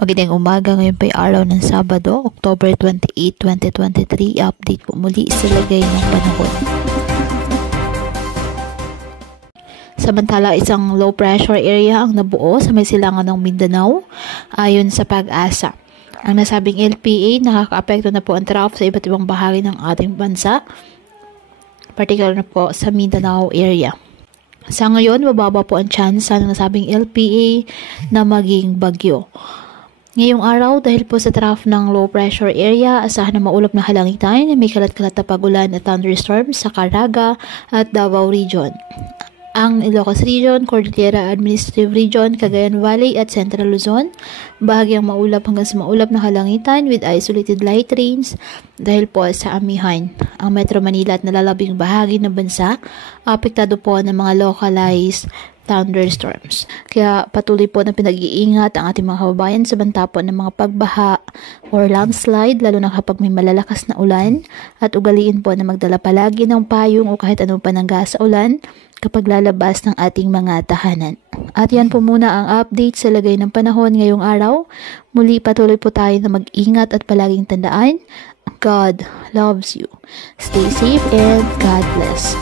Magandang umaga, ngayon po ay araw ng Sabado, October 28, 2023. Update po muli sa lagay ng panahon. Samantala, isang low pressure area ang nabuo sa may silangan ng Mindanao ayon sa Pag-asa. Ang nasabing LPA nakakaapekto na po ang trough sa iba't ibang bahagi ng ating bansa, particular na po sa Mindanao area. Sa ngayon, mababa po ang chance ng nasabing LPA na maging bagyo. Ngayong araw, dahil po sa trough ng low pressure area, asahan na maulap na halangitan, may kalat-kalat na pagulan at thunderstorms sa Caraga at Davao Region. Ang Ilocos Region, Cordillera Administrative Region, Cagayan Valley at Central Luzon, bahagyang maulap hanggang sa maulap na halangitan with isolated light rains dahil po sa amihan. Ang Metro Manila at nalalabing bahagi ng bansa, apektado po ng mga localized thunderstorms. Kaya patuloy po na pinag-iingat ang ating mga kababayan sa banta po ng mga pagbaha or landslide, lalo na kapag may malalakas na ulan, at ugaliin po na magdala palagi ng payong o kahit anong panangga sa ulan kapag lalabas ng ating mga tahanan. At yan po muna ang update sa lagay ng panahon ngayong araw. Muli patuloy po tayo na mag-ingat at palaging tandaan, God loves you. Stay safe and God bless.